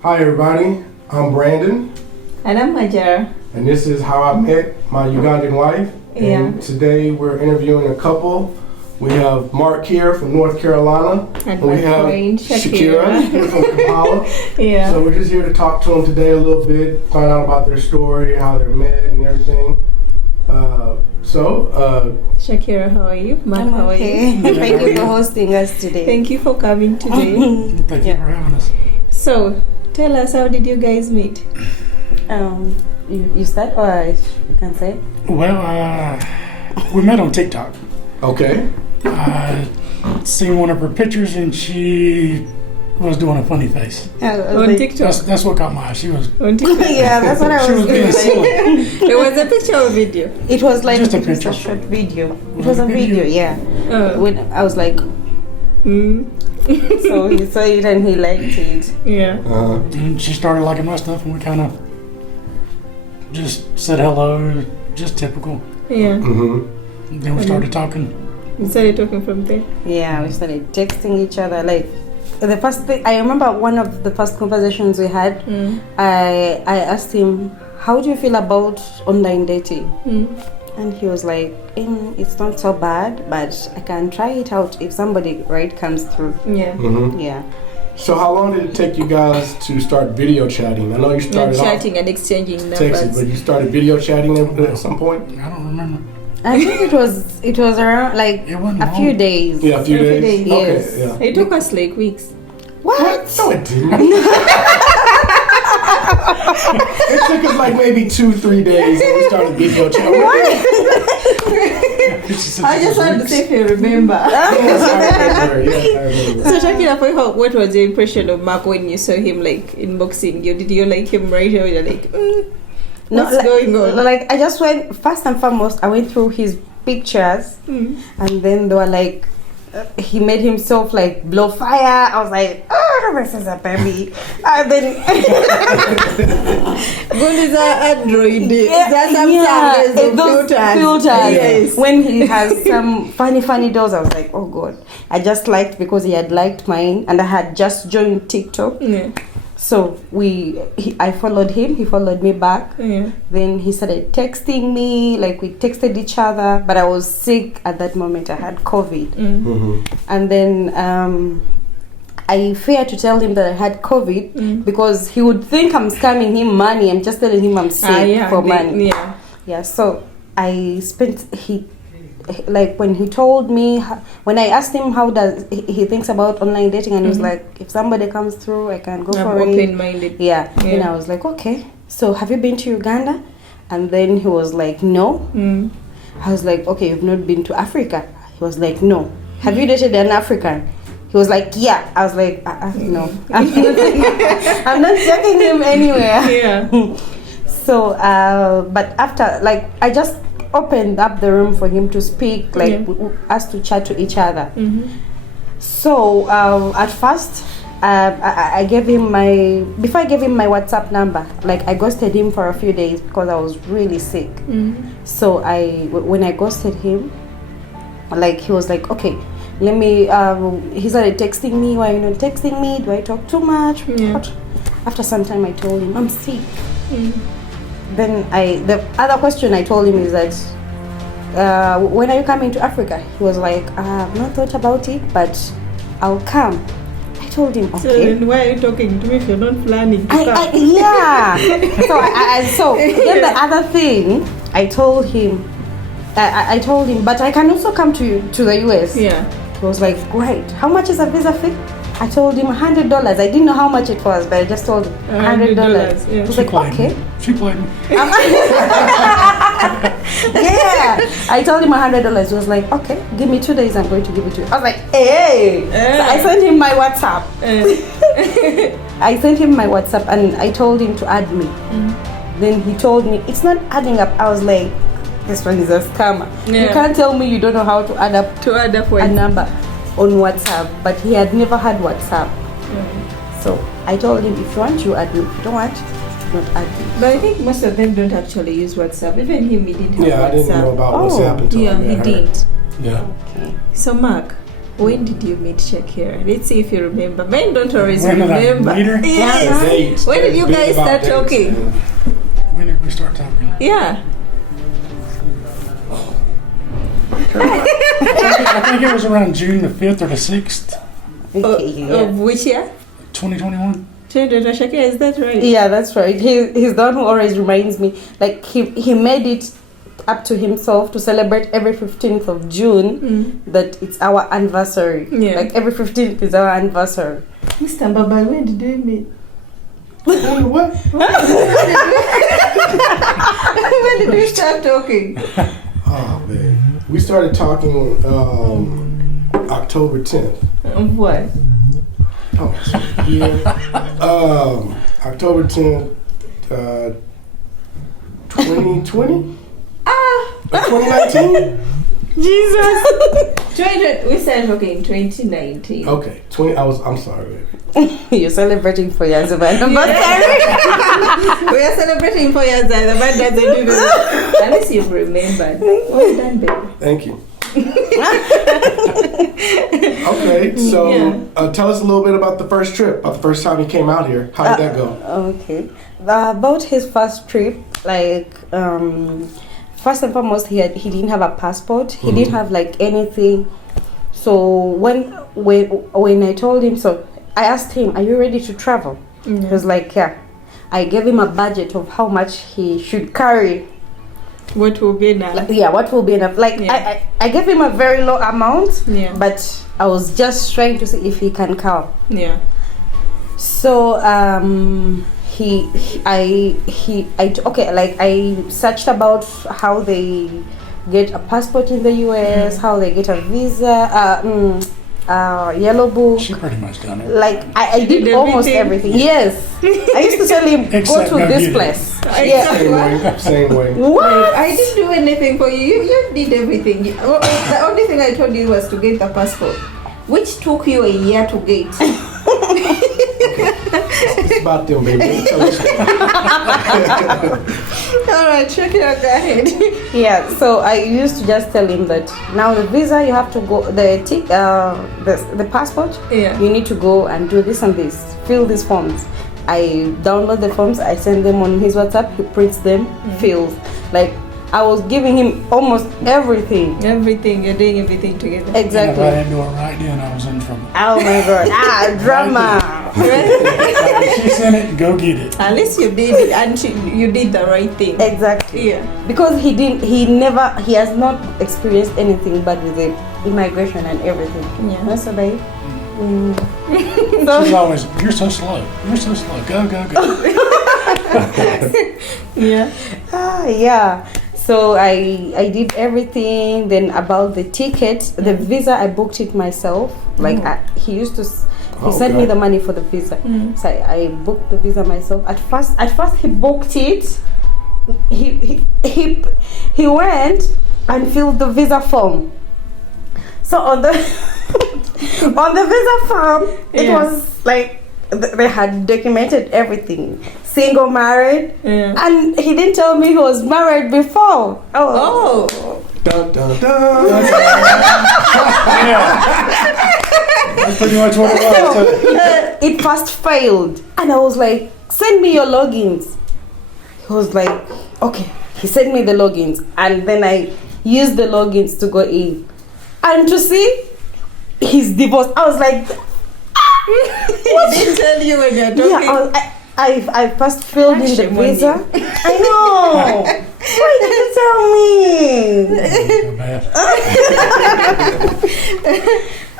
Hi everybody, I'm Brandon. And I'm Majar. And this is how I met my Ugandan wife. Yeah. And today we're interviewing a couple. We have Mark here from North Carolina. And we my have friend Shakira here from Kampala. Yeah. So we're just here to talk to them today a little bit, find out about their story, how they're met and everything. Shakira, how are you? Mark, I'm how are okay. you? Thank you for hosting us today. Thank you for coming today. Thank you for having us. So, tell us, how did you guys meet? You start or you can say? Well, we met on TikTok. Okay. I seen one of her pictures and she was doing a funny face. On TikTok? That's what caught my eye. She was On TikTok? Yeah, that's what I she was was being doing. silly. It was a picture or video? It was like Just a just picture. a short video. It was a video, yeah. Oh. When I was like, so he saw it and he liked it. Yeah. And she started liking my stuff and we kind of just said hello, just typical. Yeah. Mm-hmm. Then we started talking. You started talking from there? Yeah, we started texting each other. Like the first thing, I remember one of the first conversations we had. I asked him, "How do you feel about online dating?" And he was like, "It's not so bad, but I can try it out if somebody right comes through." Yeah. Mm-hmm. Yeah. So how long did it take you guys to start video chatting? I know you started Chatting and exchanging off texting, numbers. but you started video chatting at some point? I don't remember. I think it was around like It wasn't a few long. days. Yeah, a few days. Yes. Okay, yeah. It took us like weeks. What? No, it didn't. It took us like maybe 2-3 days and we started video chatting. I just wanted to see if you remember. Yes, I remember. So Shakira, for you, what was your impression of Mark when you saw him like inboxing you? Did you like him right away? You're like, what's going on? Like I just went first and foremost. I went through his pictures, and then they were like, he made himself like blow fire. I was like, oh, this is a baby. And then Good is an Android. That's those filters. Yes. When he has some funny dolls, I was like, oh god. I just liked because he had liked mine, and I had just joined TikTok. Yeah. So I followed him. He followed me back. Yeah. Then he started texting me. Like we texted each other, but I was sick at that moment. I had COVID, and then I feared to tell him that I had COVID because he would think I'm scamming him money. I'm just telling him I'm sick for money. Yeah. Yeah. So I spent like when he told me, when I asked him how does he thinks about online dating, and he was like, if somebody comes through, I can go for it. Open-minded. Yeah. And I was like, okay. So have you been to Uganda? And then he was like, no. I was like, okay, you've not been to Africa? He was like, no. Have you dated an African? He was like, yeah. I was like, no. I'm not taking him anywhere. Yeah. So, but after, like, I just opened up the room for him to speak, like us to chat to each other. So at first I gave him before I gave him my WhatsApp number, like I ghosted him for a few days because I was really sick. So when I ghosted him, like he was like, okay, let me he started texting me. Why are you not texting me? Do I talk too much? After some time I told him I'm sick. Then the other question I told him is that when are you coming to Africa? He was like, I've not thought about it, but I'll come. I told him, okay. So then why are you talking to me if you're not planning to come? Yeah. So then the other thing I told him, I told him, but I can also come to the US. Yeah. He was like, great. How much is a visa fee? I told him $100. I didn't know how much it was, but I just told him $100. Yeah. He was like, okay. She played me. Yeah. I told him $100. He was like, okay, give me 2 days, I'm going to give it to you. I was like, hey. So I sent him my WhatsApp. I sent him my WhatsApp and I told him to add me. Then he told me, it's not adding up. I was like, this one is a scammer. Yeah. You can't tell me you don't know how to add up To add up a with. number on WhatsApp, but he had never had WhatsApp. So I told him, if you want, you add me. If you don't want, don't add me. But I think most of them don't actually use WhatsApp. Even him, he didn't have Yeah, I WhatsApp. didn't know about Oh. WhatsApp until I Yeah, met he her. didn't. Yeah. Okay. So Mark, when did you meet Shakira? Let's see if you remember. Men don't always When did I remember. meet her? Yes. Dates. When did you Big guys about start dates, talking? man. When did we start talking? Yeah. I think it was around June the 5th or the 6th, Okay, yeah. Of which year? 2021. Shakira, is that right? Yeah, that's right. He's the one who always reminds me. Like he made it up to himself to celebrate every 15th of June that it's our anniversary. Yeah. Like every 15th is our anniversary. Mr. Baba, when did you meet? What? When did we start talking? Oh man, we started talking October 10th. Of what? Oh, yeah. October 10th, 2020? 2019? Jesus. We started talking in 2019. Okay, I'm sorry, baby. You're celebrating for years of anniversary. We are celebrating 4 years and the man doesn't even unless you've remembered. Well done, baby. Thank you. Okay, so tell us a little bit about the first trip, about the first time he came out here. How did that go? Okay. About his first trip, like first and foremost, he didn't have a passport. He didn't have like anything. So when I told him, so I asked him, "Are you ready to travel?" He was like, "Yeah." I gave him a budget of how much he should carry. What will be now? Like, yeah, what will be enough? Like I gave him a very low amount, Yeah. but I was just trying to see if he can come. Yeah. So I searched about how they get a passport in the US, how they get a visa, yellow book. She pretty much done it. Like I did did almost everything? Yes, I used to tell him go Except to go this get it. place. I Yeah. Same way. What? I didn't do anything for you. You did everything. The only thing I told you was to get the passport, which took you a year to get. It's about them, baby. Tell us. All right, check it out. Go ahead. Yeah, so I used to just tell him that now the visa you have to go the passport. Yeah. You need to go and do this and this. Fill these forms. I download the forms. I send them on his WhatsApp. He prints them, fills. Like I was giving him almost everything. Everything. You're doing everything together. And if I Exactly. didn't do it right then, I was in trouble. Oh my god. Drama. If she sent it, go get it. At least you did it, and you did the right thing. Exactly. Yeah. Because he has not experienced anything bad with the immigration and everything. Yeah. That's so babe. She's always, you're so slow. You're so slow. Go, go, go. Yeah. Yeah. So I did everything. Then about the ticket, the visa, I booked it myself. Like he sent me the money for the visa. So I booked the visa myself. At first he booked it. He went and filled the visa form. So on the on the visa form, it was like they had documented everything. Single, married, and he didn't tell me he was married before. Oh. Dun, dun, dun. Yeah. That's pretty much what it was. It first failed, and I was like, "Send me your logins." He was like, "Okay." He sent me the logins, and then I used the logins to go in, and to see he's divorced. I was like, He didn't tell you when you're talking. "Yeah." I first filled in the Shame on visa. I know. Why did you tell me? So bad.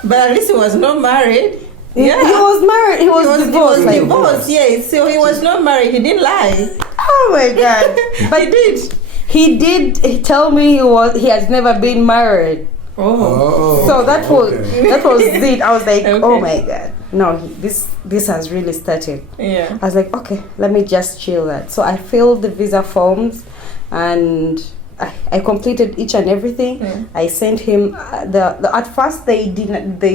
But at least he was not married. Yeah. He was married. He was divorced. He was like, divorced, yes. So he was not married. He didn't lie. oh my god! But he did tell me he has never been married. Oh. So that was it. I was like, Okay. oh my god, no, this has really started. Yeah. I was like, okay, let me just chill that. So I filled the visa forms, and I completed each and everything. I sent him at first they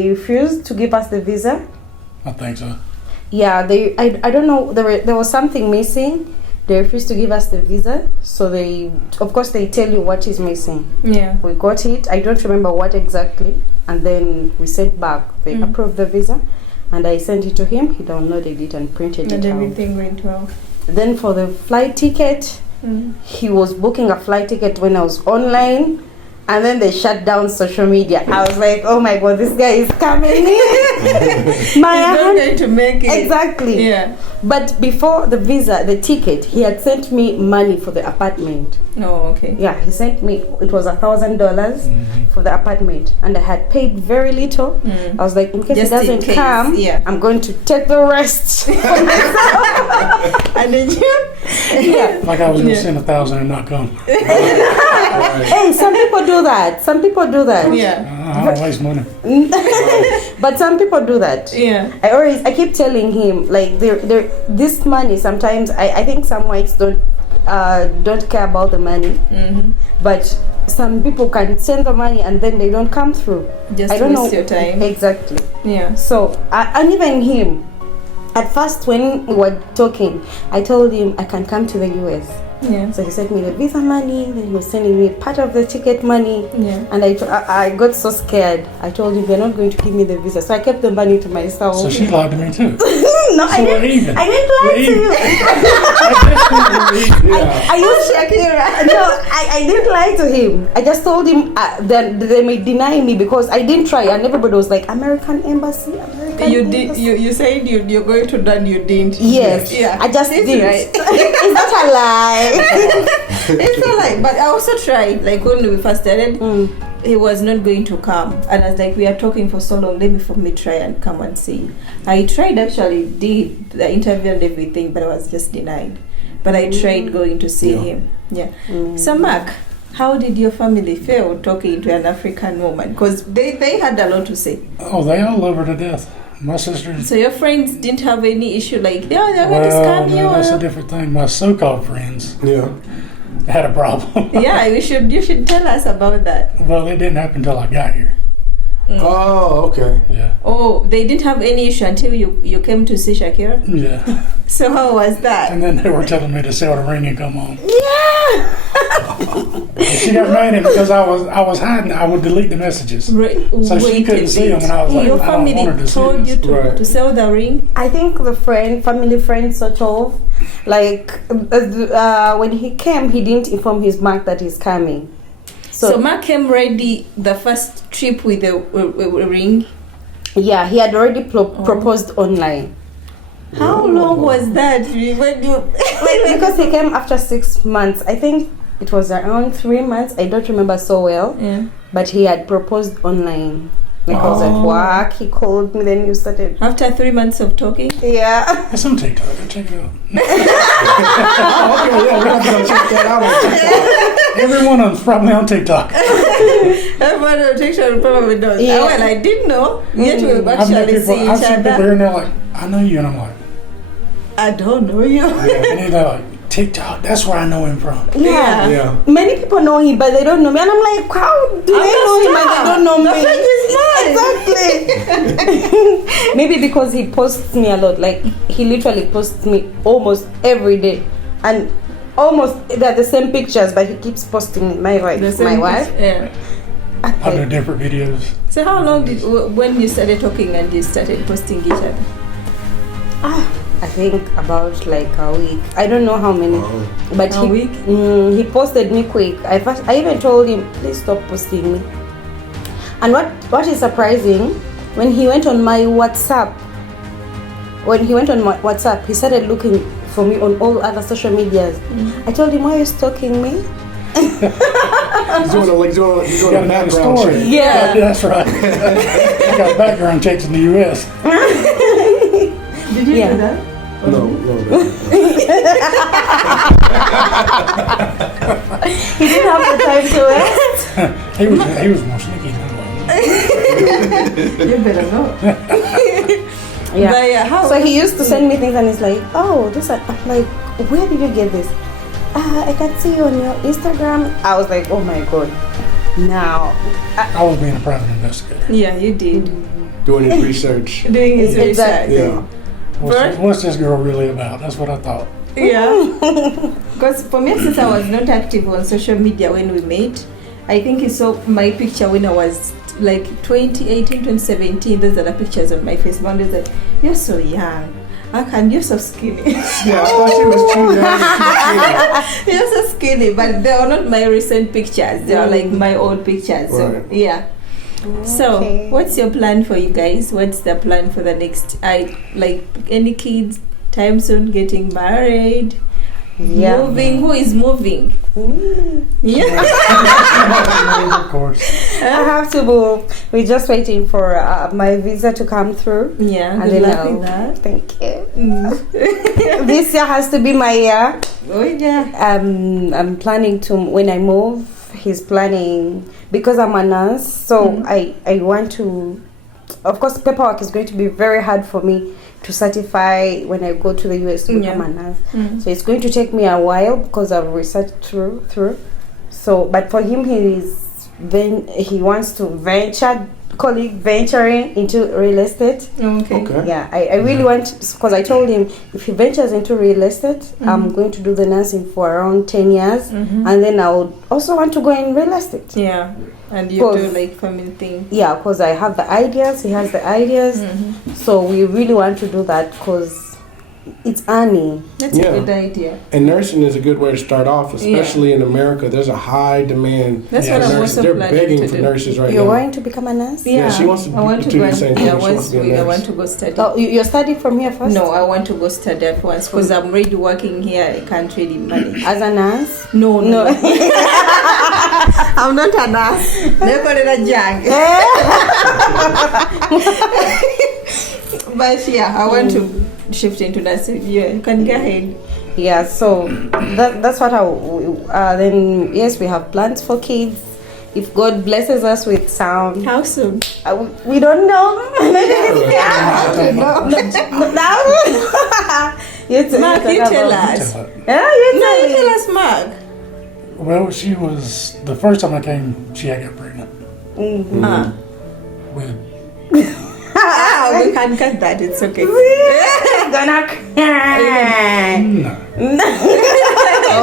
refused to give us the visa. I think so. Yeah, I don't know, there was something missing. They refused to give us the visa, so of course they tell you what is missing. Yeah. We got it. I don't remember what exactly, and then we sent back. They approved the visa, and I sent it to him. He downloaded it and printed it And out. everything went well. Then for the flight ticket, he was booking a flight ticket when I was online, and then they shut down social media. I was like, oh my god, this guy is coming in. He's not going to make it. Exactly. Yeah. But before the visa, the ticket, he had sent me money for the apartment. Oh, okay. Yeah, he sent me, it was $1,000 for the apartment, and I had paid very little. I was like, in case Just it doesn't in case, come, yeah. I'm going to take the rest. And then Yeah. Like I was going to send 1,000 and not come. Hey, some people do that. Some people do that. yeah. I don't waste money. But some people do that. Yeah. I keep telling him, like, this money sometimes, I think some whites don't care about the money, but some people can send the money and then they don't come through. Just I don't waste know your time. exactly. Yeah. So and even him, at first when we were talking, I told him I can come to the US. Yeah. So he sent me the visa money, then he was sending me part of the ticket money. Yeah. And I got so scared. I told him they're not going to give me the visa. So I kept the money to myself. So she lied to me too. No, So we're even. I didn't lie We're to even. you. Yeah. I used Shakira. No, I didn't lie to him. I just told him that they may deny me because I didn't try. And everybody was like, American Embassy, American You Embassy. did. You said you're going to do and you didn't. Yes. Yeah. I just It's did. right. It's not a lie. It's all right. But I also tried. Like when we first started, he was not going to come, and I was like, we are talking for so long. Let me try and come and see. I tried actually, did the interview and everything, but I was just denied. But I tried going to see him. Yeah. So Mark, how did your family feel talking to an African woman? Because they had a lot to say. Oh, they all love her to death. My sisters. So your friends didn't have any issue like, they're going to Well, scam you. no, that's a different thing. My so-called friends Yeah. had a problem. Yeah, you should tell us about that. Well, it didn't happen until I got here. Oh, okay. Yeah. Oh, they didn't have any issue until you came to see Shakira? Yeah. So how was that? And then they were telling me to sell the ring and come home. Yeah. And she got mad at me because I was hiding. I would delete the messages. So she couldn't see them, and I was like, your I don't family want her to see told you this. Right. to sell the ring? I think the family friend sort of, like, when he came, he didn't inform his bank that he's coming. So Mark came ready the first trip with a ring. Yeah, he had already proposed online. How long was that? When you Because he came after 6 months. I think it was around 3 months. I don't remember so well. Yeah. But he had proposed online. Like I was at work, he called me, then you started. After 3 months of talking? Yeah. It's on TikTok. Check it out. Oh, okay, yeah, we're gonna check that out. Every one of them's probably on TikTok. Everyone on TikTok probably does. Yeah. Well, I didn't know. Yet we've I've met actually people. seen I've each seen people other. here and they're like, I know you, and I'm like, I don't know you. and they're like, TikTok. That's where I know him from. Yeah. Yeah. Many people know him, but they don't know me. And I'm like, how do they know him and they don't know me? The page is Exactly. Maybe because he posts me a lot. Like, he literally posts me almost every day. And almost, they're the same pictures, but he keeps posting my wife. Yeah. I do different videos. So how long when you started talking and you started posting each other? I think about like a week. I don't know how many, but A week? He posted me quick. I even told him, please stop posting me. And what is surprising, when he went on my WhatsApp, he started looking for me on all other social medias. I told him, why are you stalking me? He's doing a background story. check. Yeah. That's right. I got background checks in the U.S. Did you do that? No. He didn't have the time to wait. He was more sneaky than I was. You better know. Yeah. But yeah, how? So he used to send me things and he's like, oh, this. I'm like, where did you get this? I can see you on your Instagram. I was like, oh my god. Now, I was being a private investigator. Yeah, you did. Doing his research. Doing his Exactly. research. Yeah. What's this girl really about? That's what I thought. Yeah. Because for me, since I was not active on social media when we met, I think he saw my picture when I was like 2018, 2017. Those are the pictures on my Facebook. And he's like, you're so young. How can you're so skinny? Yeah, I thought she was too young. You're so skinny, but they are not my recent pictures. They are like my old pictures. So Right. yeah. So Okay. what's your plan for you guys? What's the plan for the next? Like any kids? Time soon, getting married, Yeah. moving. Who is moving? Yeah. Of course. I have to move. We're just waiting for my visa to come through. Yeah. And Good then luck I'll- with that. Thank you. Mm. This year has to be my year. Oh yeah. I'm planning to, when I move, he's planning, because I'm a nurse, so I want to, of course, paperwork is going to be very hard for me to certify when I go to the US to become Yeah. a nurse. Mm. So it's going to take me a while because I've researched through. So, but for him, he wants to venturing into real estate. Okay. Okay. Yeah, I really want, because I told him if he ventures into real estate, I'm going to do the nursing for around 10 years, Mhm. and then I would also want to go in real estate. Yeah. And you Cause- do like family thing. Yeah, because I have the ideas, he has the ideas, Mhm. so we really want to do that because it's earning. That's Yeah. a good idea. And nursing is a good way to start off, especially in America. There's a high demand. That's Yeah, what I'm nurses. also They're planning begging to for do. nurses right You're now. going to become a nurse? Yeah, she wants to I want to do go the and, same thing. yeah, She wants once to be a I nurse. want to go study. Oh, you're studying from here first? No, I want to go study at once because I'm already working here. I can't really manage. As a nurse? No, No. I'm not a nurse. Never in a jag. But yeah, I want to shift into nursing. Yeah, you can go ahead. Yeah, so that's what then yes, we have plans for kids. If God blesses us with sound, How soon? we don't know. Mark, you tell us. Tell it. Yeah, you No, tell you tell me. us, Mark. Well, she was the first time I came. She had got pregnant with. We can cut that. It's okay. Gonna cry. No,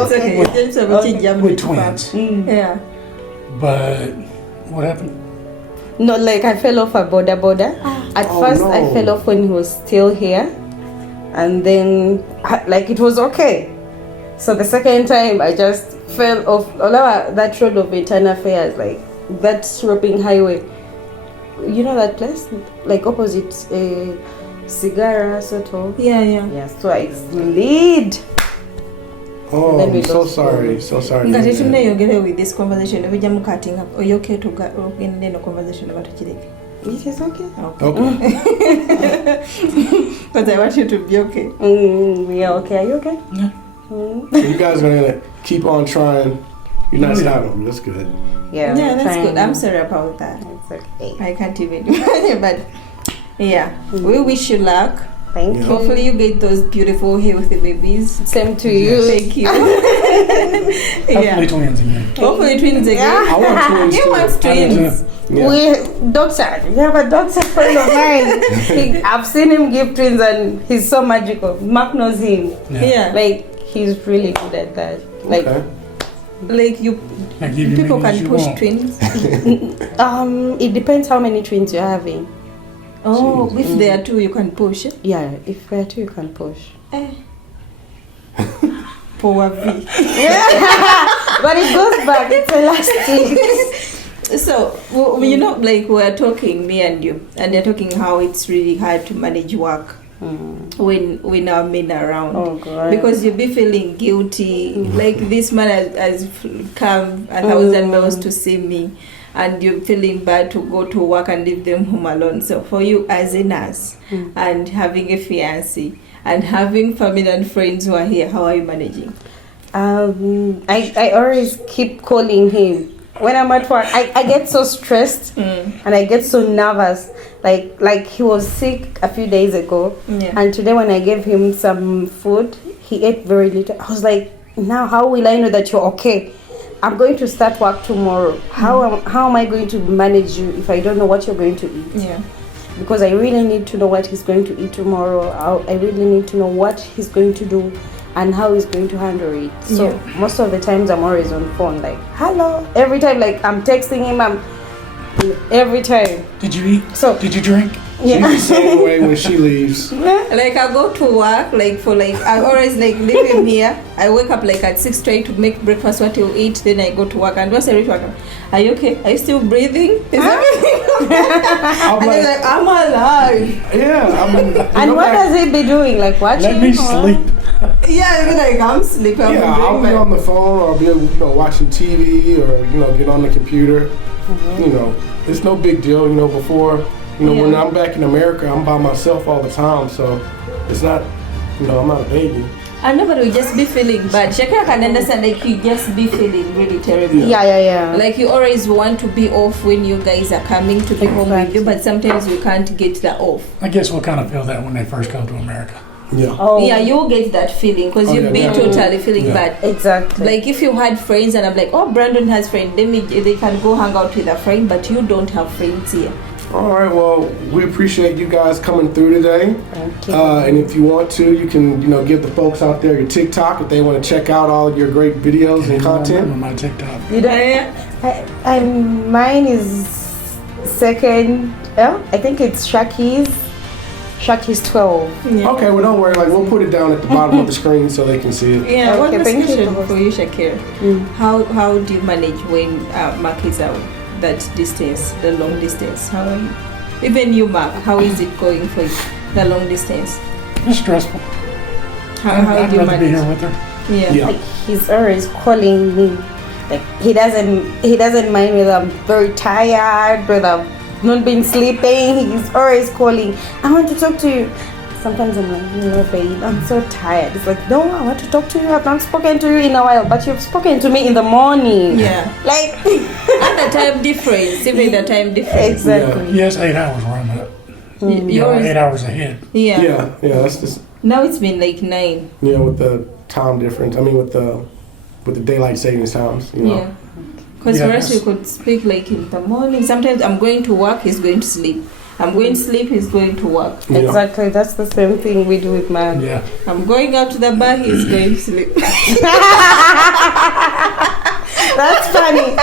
It's okay. It's okay. with twins. Yeah. But what happened? No, like I fell off a border. At Oh, first, no. I fell off when he was still here, and then like it was okay. So the second time, I just fell off all over that road of internal affairs, like that roping highway. You know that place, like opposite Cigara sort of. Yeah, yeah. Yeah, so I slid. Oh, Then we I'm so lost sorry. So sorry. Nga to hear that. tetunayogere with this conversation obijja mukating up oyoke tugende eno conversation about tukireke. It is okay. Okay. Because I want you to be okay. We are okay. Are you okay? Yeah. So you guys are gonna keep on trying. You're not stopping. That's good. Yeah. Yeah, that's trying. good. I'm sorry about that. It's okay. I can't even imagine, but yeah, we wish you luck. Thank Yeah. you. Hopefully you get those beautiful healthy babies. Same to you. Thank you. Hopefully Yeah. twins again. Hopefully twins again. I want twins He too. wants I do twins. too. Yeah. We have a doctor friend of mine. I've seen him give twins and he's so magical. Mark knows him. Yeah. Like he's really good at that. Like Okay. Like you I give you people many as can you push want. twins. it depends how many twins you're having. Oh, if there are two you can push. Yeah, if there are two you can push. Poor V. But it goes back, it's elastic. So, you know, like we're talking, me and you, and they're talking how it's really hard to manage work when our men are around. Oh god. Because you'll be feeling guilty, like this man has come 1,000 miles to see me, and you're feeling bad to go to work and leave them home alone. So for you as a nurse and having a fiancé and having family and friends who are here, how are you managing? I always keep calling him. When I'm at work, I get so stressed and I get so nervous. Like he was sick a few days ago, Yeah. and today when I gave him some food, he ate very little. I was like, now how will I know that you're okay? I'm going to start work tomorrow. How am I going to manage you if I don't know what you're going to eat? Yeah. Because I really need to know what he's going to eat tomorrow. I really need to know what he's going to do and how he's going to handle it. So most of the times I'm always on phone, like, hello. Every time, like, I'm texting him, every time. Did you eat? So Did you drink? yeah. She's the same way when she leaves. Like I go to work, I always like leave him here. I wake up like at 6 trying to make breakfast what he'll eat. Then I go to work, and once I reach work, are you okay? Are you still breathing? Is everything okay? I'm And he's like, like, I'm alive. yeah. I mean, And what does he be doing? Like watching? Let me or- sleep. Yeah, I'll be like, I'm sleeping. I'm Yeah, I'll be doing on the phone or I'll be watching TV or get on the computer. It's no big deal. Before when I'm back in America, I'm by myself all the time, so it's not. I'm not a baby. And nobody will just be feeling bad. Shakira can understand, like, you just be feeling really terrible. Yeah. Like, you always want to be off when you guys are coming to be home with you, but sometimes you can't get that off. I guess we'll kind of feel that when they first come to America. Yeah. Oh. Yeah, you'll get that feeling because you'll be totally feeling bad. Exactly. Like, if you had friends and I'm like, oh, Brandon has friends, they can go hang out with a friend, but you don't have friends here. All right. Well, we appreciate you guys coming through today. Thank you. And if you want to, you can give the folks out there your TikTok if they want to check out all your great videos and Remember content. my TikTok. You don't, mine is second. I think it's Shaki's 12. Yeah. Okay. Well, don't worry. Like we'll put it down at the bottom of the screen so they can see it. Yeah, Okay, one thank you question for for you, Shakira. How do you manage when Mark is out, that distance, the long distance? How are you? Even you, Mark, how is it going for you, the long distance? It's stressful. How I'd do you rather be here manage? with her. Yeah. Like he's always calling me. Like he doesn't mind whether I'm very tired, whether I've not been sleeping. He's always calling. I want to talk to you. Sometimes I'm like, no, babe, I'm so tired. It's like, no, I want to talk to you. I've not spoken to you in a while, but you've spoken to me in the morning. Yeah. Like, And the time difference, even the time difference. exactly. Yes, 8 hours where I'm at. You're 8 hours ahead. Yeah. Yeah. That's just Now it's been like 9. with the time difference. I mean, with the daylight savings times. Yeah. Because Yeah, for us, we that's- could speak like in the morning. Sometimes I'm going to work, he's going to sleep. I'm going to sleep, he's going to work. Yeah. Exactly. That's the same thing we do with man. Yeah. I'm going out to the bar, he's going to sleep. That's funny.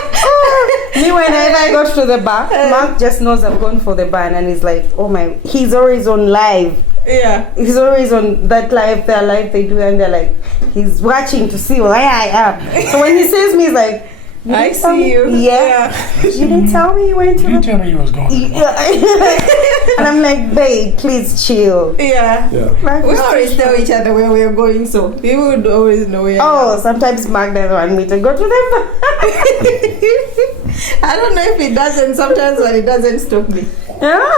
Me, whenever I go to the bar, Mark just knows I've gone for the bar, and he's like, oh my, he's always on live. Yeah. He's always on that live they do, and they're like, he's watching to see where I am. So when he sees me, he's like, "You I didn't tell see me?" you. Yeah. You didn't tell me you went You to didn't the. tell me you was going to the bar. Yeah. And I'm like, babe, please chill. Yeah. Yeah. Like, We always tell each other where we're going, so people would always know where. oh, sometimes Mark doesn't want me to go to the bar. I don't know if it doesn't sometimes, but it doesn't stop me. Yeah.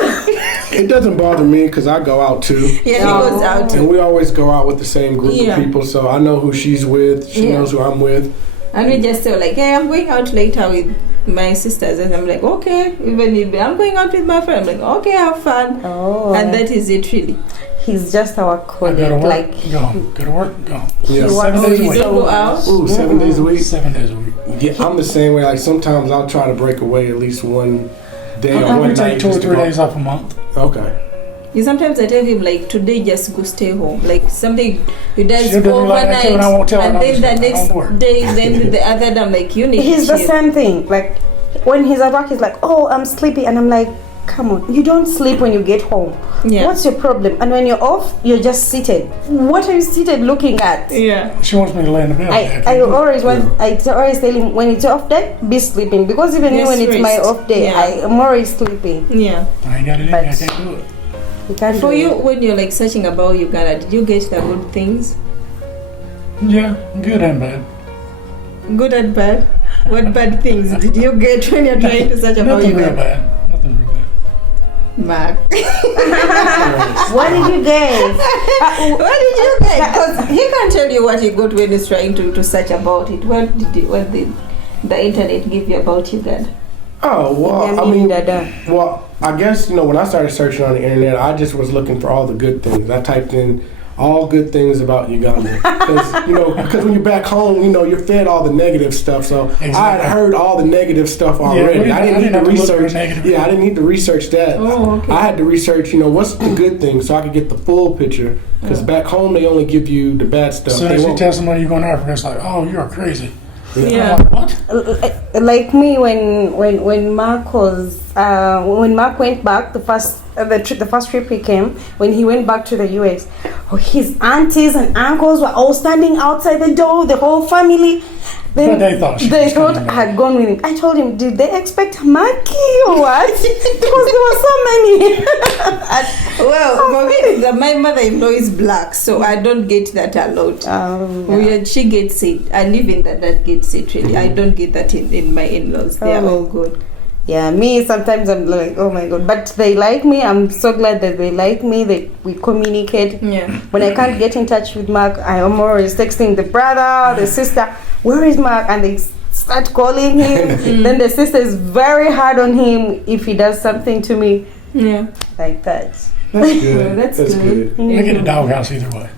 It doesn't bother me because I go out too. Yeah, he No. goes out. And we always go out with the same group Yeah. of people, so I know who she's with. She Yeah. knows who I'm with. And we just tell like, hey, I'm going out later with my sisters. And I'm like, okay. Even if I'm going out with my friend, I'm like, okay, have fun. Oh. And that is it really. He's just our I colleague. go to work, Like, go home. Go to work, go home. Yeah. he 7 works days a You week. don't go out? Ooh, 7 days a week. 7 days a week. Yeah, I'm the same way. Like sometimes I'll try to break away at least one day or I one would night. take 2 or just to 3 go. days off a month. Okay. Sometimes I tell him like, today just go stay home. Like something you does She'll do me like that overnight, too, and I won't tell her and not then to the stay. I next don't work. day, then the other day, I'm like, you need he's to the chill. same thing. Like when he's at work, he's like, "Oh, I'm sleepy," and I'm like, "Come on, you don't sleep when you get home. Yeah. What's your problem?" And when you're off, you're just seated. What are you seated looking at? Yeah. She wants me to lay in the bed. I always always tell him when it's off day, be sleeping, because even Yes, when it's my rest. off day, Yeah. I'm always sleeping. Yeah. I ain't got it in me. I can't do it. You can't For do you, it. when you're like searching about Uganda, did you get the good things? Yeah, good and bad. Good and bad? What bad things did you get when you're trying to search about Nothing real Uganda? bad. Nothing real bad. Mark. What did you get? What did you get? Because he can't tell you what he got when he's trying to search about it. What did the internet give you about Uganda? Oh well, I mean, well, I guess when I started searching on the internet, I just was looking for all the good things. I typed in all good things about Uganda. Because when you're back home, you're fed all the negative stuff. So Exactly. I had heard all the negative stuff already. I didn't need to research. Yeah, I didn't need to research that. Oh, okay. I had to research, what's the good thing, so I could get the full picture. Because back home, they only give you the bad stuff. So if you tell somebody you're going to Africa, it's like, oh, you're crazy. Yeah. I'm like, what? Like me, when Mark went back, the first trip he came, when he went back to the US, his aunties and uncles were all standing outside the door, the whole family. But they thought I had gone with him. I told him, did they expect Marky or what? Because there were so many. Well, for me, my mother-in-law is black, so I don't get that a lot. She gets it, and even that gets it really. I don't get that in my in-laws. They are all good. Yeah, me sometimes I'm like, oh my god, but they like me. I'm so glad that they like me. We communicate. Yeah. When I can't get in touch with Mark, I am always texting the brother, the sister. Where is Mark? And they start calling him. Then the sister is very hard on him if he does something to me. Yeah. Like that. That's good. That's good. I get a doghouse either way.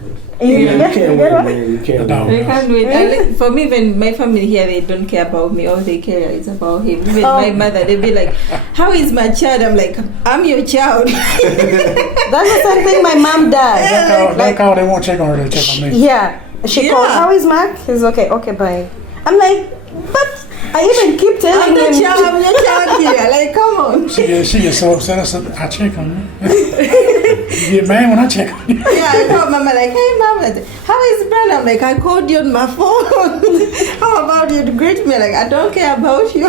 You can't win, man. You can't No. win. I can't wait. For me, when my family here, they don't care about me. All they care is about him. Even my mother, they'll be like, how is my child? I'm like, I'm your child. That's the same thing my mom does. They call, they won't check on her, they check on me. Yeah. She called, how is Mark? He's okay, bye. I'm like, but I even keep telling him. I'm your child here. Like, come on. She gets so upset. I said, I check on you. You get mad when I check on you. Yeah, I call mama like, hey mama, how is Brandon? I'm like, I called you on my phone. How about you to greet me? Like, I don't care about you.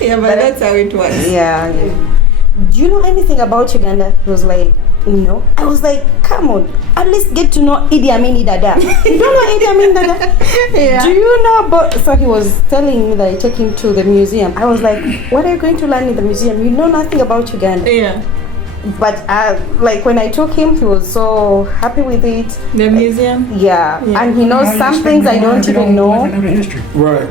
Yeah, but that's how it works. Yeah. Do you know anything about Uganda? He was like, no. I was like, come on, at least get to know Idi Amin Dada. You don't know Idi Amin Dada? Yeah. Do you know about... So he was telling me that I take him to the museum. I was like, what are you going to learn in the museum? You know nothing about Uganda. Yeah. But like when I took him, he was so happy with it. The museum? Yeah. And he knows some things I don't even know. Never know the history. Right.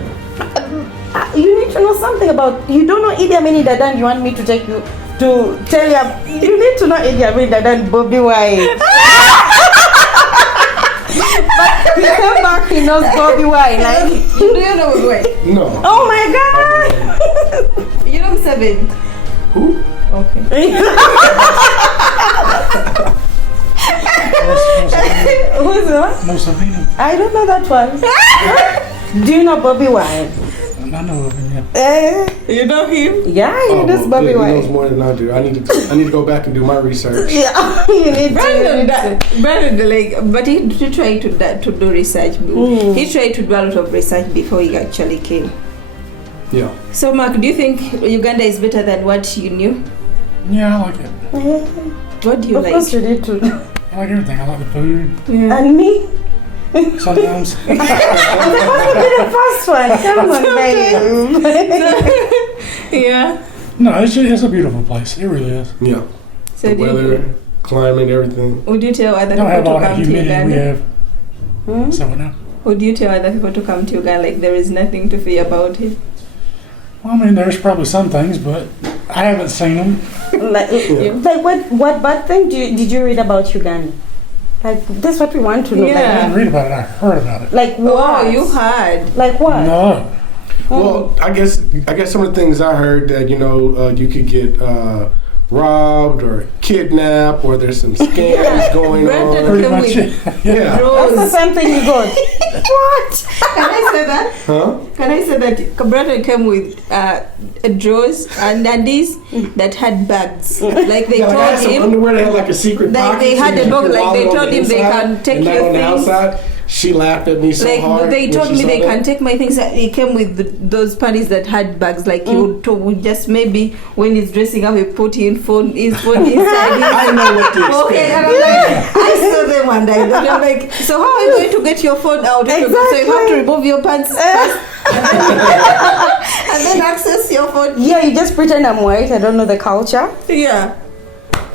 You need to know something about... You don't know Idi Amin Dada and you want me to take you to tell you... You need to know Idi Amin Dada and Bobby Wine. But he came back, he knows Bobby Wine. Like, Do you know Bobby Wine? No. oh my God! You know Seven? Who? Okay. Who's that? Mussolini. I don't know that one. Do you know Bobby Wine? I know of him, yeah. You know him? Yeah, he knows well, Bobby good. He Wine. knows more than I do. I need to go back and do my research. Yeah, you need Brandon, like, but he tried to do research. He tried to do a lot of research before he actually came. Yeah. So, Mark, do you think Uganda is better than what you knew? Yeah, I like it. What do you Of like? course you need to. I like everything. I like the food. Yeah. And me? Sometimes. I'm supposed to be the first one. Come on, babe. Yeah. No, it's a beautiful place. It really is. Yeah. So The do you- weather, climate, everything. would you tell other Don't have people all to that come to humidity we Uganda? have. So what now? Would you tell other people to come to Uganda? Like, there is nothing to fear about it. Well, I mean, there's probably some things, but I haven't seen them. Like what bad thing did you read about Uganda? Like, that's what we want to know. I Yeah. didn't read about it. I heard about it. Like what? Oh, you heard. Like what? No. Well, I guess some of the things I heard that you could get robbed or kidnapped, or there's some scams going Brandon on. Pretty came much with it. Yeah. That's the drawers. same thing you got. What? Can I say that? Huh? Can I say that Brandon came with drawers and undies that had bags? Like they Yeah, like I had told some him. underwear that had like a secret Like, pocket. they had so a you box, could like, wallet they on told the him they inside can take and not your on the things. outside. She laughed at me so Like hard. they when told she me saw they that. can take my things. He came with those panties that had bags. Like he would just maybe when he's dressing up, he put his phone inside. I know what to expect. Okay, and I'm like, I saw them one day. And I'm like, so how are you going to get your phone out? So you have to remove your pants first, and then access your phone. Yeah, you just pretend I'm white. I don't know the culture. Yeah.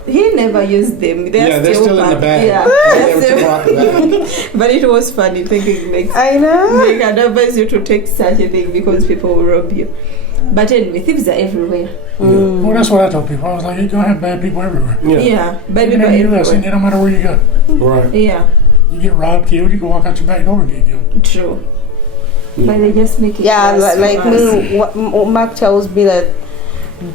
He never used them. They're still in the bag. Yeah. They never took them out the bag. But it was funny thinking like I know. I'd advise you to take such a thing because people will rob you. But anyway, thieves are everywhere. Well, that's what I told people. I was like, you're gonna have bad people everywhere. Yeah, bad Even people in the US, everywhere. it don't matter where you go. Right. Yeah, You get robbed, killed, you can walk out your back door and get killed. true. But they just make it Yeah, worse like for us. me, what Mark tells me that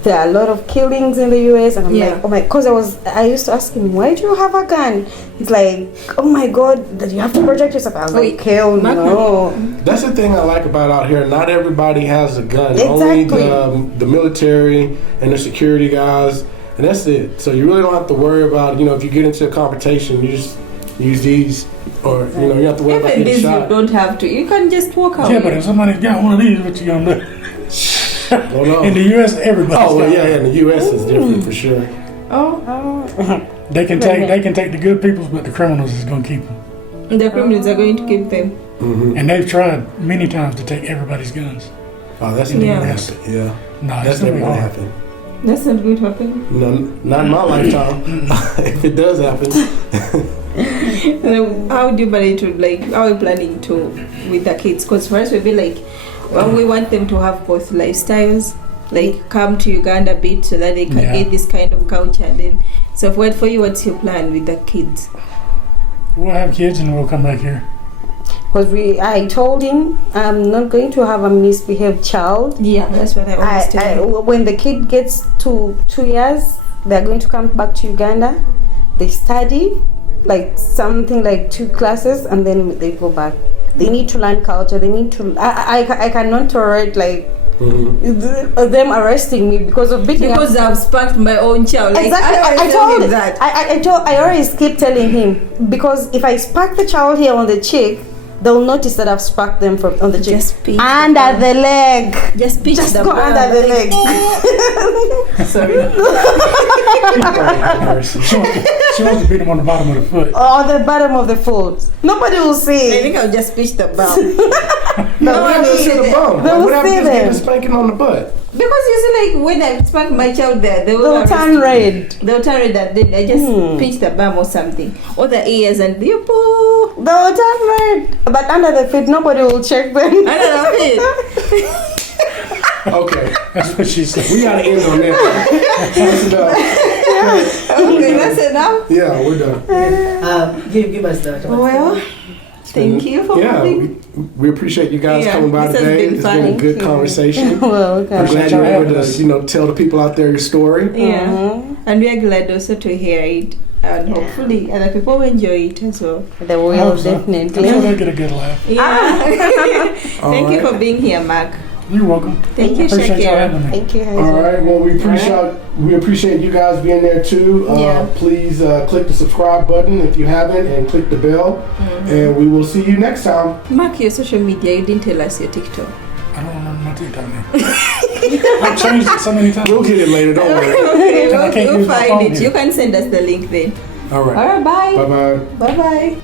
there are a lot of killings in the US, and I'm Yeah. like, oh my, because I used to ask him, why do you have a gun? He's like, oh my God, that you have to protect yourself. I was like, Wait, hell Mark- no. That's the thing I like about out here. Not everybody has a gun. Exactly. Only the military and the security guys, and that's it. So you really don't have to worry about, if you get into a confrontation, you just use these, or you don't have to worry about Even getting this, you shot. don't have to. You can just walk out. Yeah, but if somebody's got one of these, what you gonna do? Don't know. In the US, everybody's Oh well, got yeah, in the U.S. is different for sure. Oh, They can take the good peoples, but the criminals is gonna keep them. the criminals are going to keep them. And they've tried many times to take everybody's guns. Oh, that's Yeah. never gonna happen. Yeah, No, that's it's gonna never be gonna hard. happen. That's not going to happen. No, not in my lifetime. If it does happen, How do you manage to, how are you planning to with the kids? Because for us, we'll be like, well, we want them to have both lifestyles, like come to Uganda a bit so that they can Yeah. get this kind of culture. And then, so for you, what's your plan with the kids? We'll have kids and we'll come back here. Because I told him I'm not going to have a misbehaved child. Yeah, that's what I always tell you. When the kid gets to 2 years, they're going to come back to Uganda. They study like something like 2 classes, and then they go back. They need to learn culture. They need to. I cannot tolerate them arresting me because of beating. Because I've spanked my own child. Like, Exactly. I told him that. I always keep telling him, because if I spark the child here on the cheek, they'll notice that I've sparked them on the cheek. Just pinch under the leg. Just pinch Just the go bum. under the leg. Sorry. She wants to beat him on the bottom of the foot. On the bottom of the foot. Nobody will I see. think I'll just pinch the bum. no, what one happens will to the see bum? They will What happens see to getting them. a spanking on the butt? Because you see, like when I spank my child there, they will They'll arrest turn me. red. They'll turn red, and then I just pinch the bum or something, or the ears, and you poo. They'll turn red. But under the feet, nobody will check them. I don't know it. Okay, That's what she said. we gotta end on that. That's enough. Okay, that's enough. Yeah, we're done. Give us that. Well, thank you for Yeah, coming. we appreciate you guys Yeah, coming by this has today. been It's fun. been a good conversation. Well, I'm okay. glad you're able to, tell the people out there your story. Yeah, and we are glad also to hear it, and hopefully other people will enjoy it as well. They I will hope so. definitely. I'm sure they'll get a good laugh. Yeah. All Thank you right. for being here, Mark. You're welcome. Thank you, Appreciate y'all Shakira. having me. Thank you. All right. Well, we appreciate you guys being there too. Yeah. Please click the subscribe button if you haven't, and click the bell. And we will see you next time. Mark, your social media, you didn't tell us your TikTok. I don't remember my TikTok name. I've changed it so many times. We'll get it later. Don't worry. Okay, I can't we'll use my find phone it. here. You can send us the link then. All All right. right, bye. Bye bye. Bye bye.